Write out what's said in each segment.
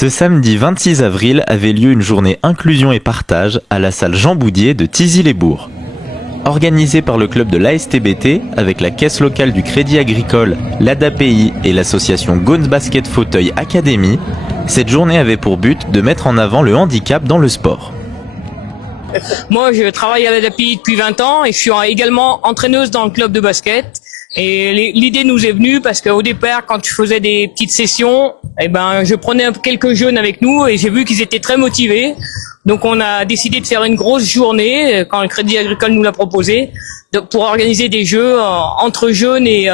Ce samedi 26 avril avait lieu une journée inclusion et partage à la salle Jean Boudier de Thizy-les-Bourgs. Organisée par le club de l'ASTBT avec la caisse locale du Crédit Agricole, l'ADAPI et l'association Gaunes Basket Fauteuil Academy, cette journée avait pour but de mettre en avant le handicap dans le sport. Moi, je travaille à l'ADAPI depuis 20 ans et je suis également entraîneuse dans le club de basket. Et l'idée nous est venue parce qu'au départ, quand je faisais des petites sessions, je prenais quelques jeunes avec nous et j'ai vu qu'ils étaient très motivés. Donc on a décidé de faire une grosse journée quand le Crédit Agricole nous l'a proposé, pour organiser des jeux entre jeunes et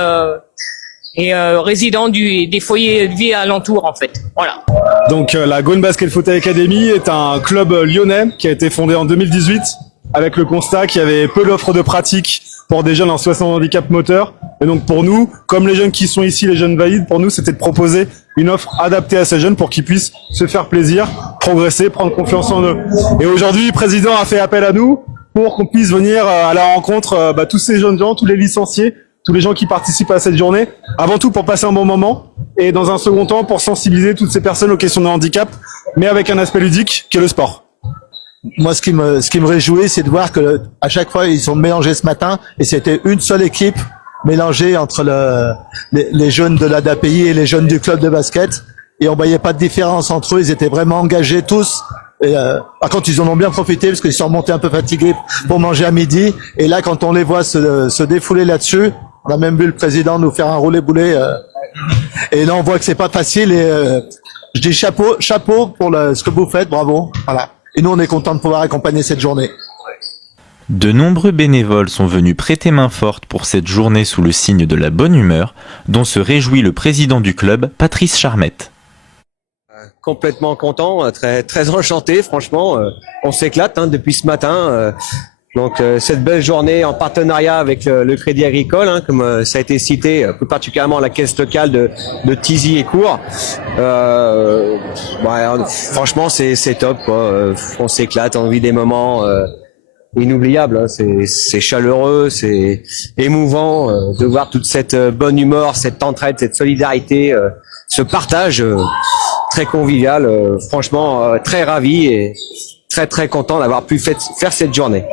résidents des foyers de vie alentours en fait. Voilà. Donc la Gaunes Basket Fauteuil Academy est un club lyonnais qui a été fondé en 2018 avec le constat qu'il y avait peu d'offres de pratique pour des jeunes en situation de handicap moteur. Et donc pour nous, comme les jeunes qui sont ici, les jeunes valides, pour nous c'était de proposer une offre adaptée à ces jeunes pour qu'ils puissent se faire plaisir, progresser, prendre confiance en eux. Et aujourd'hui, le président a fait appel à nous pour qu'on puisse venir à la rencontre tous ces jeunes gens, tous les licenciés, tous les gens qui participent à cette journée, avant tout pour passer un bon moment et dans un second temps pour sensibiliser toutes ces personnes aux questions de handicap, mais avec un aspect ludique qui est le sport. Moi, ce qui me réjouit, c'est de voir que à chaque fois ils sont mélangés ce matin et c'était une seule équipe mélangée entre les jeunes de l'ADAPI et les jeunes du club de basket et on voyait pas de différence entre eux. Ils étaient vraiment engagés tous. Et par contre, ils en ont bien profité parce qu'ils sont remontés un peu fatigués pour manger à midi. Et là, quand on les voit se défouler là-dessus, on a même vu le président nous faire un roulé-boulé. Et là, on voit que c'est pas facile. Et je dis chapeau pour ce que vous faites, bravo. Voilà. Et nous, on est contents de pouvoir accompagner cette journée. De nombreux bénévoles sont venus prêter main forte pour cette journée sous le signe de la bonne humeur, dont se réjouit le président du club, Patrice Charmette. Complètement content, très enchanté, franchement. On s'éclate depuis ce matin. Donc cette belle journée en partenariat avec le Crédit Agricole, comme ça a été cité, plus particulièrement la caisse locale de Thizy et Cours. Franchement, c'est top, quoi. On s'éclate, on vit des moments inoubliables. C'est chaleureux, c'est émouvant de voir toute cette bonne humeur, cette entraide, cette solidarité, ce partage très convivial. Franchement, très ravi et très content d'avoir pu faire cette journée.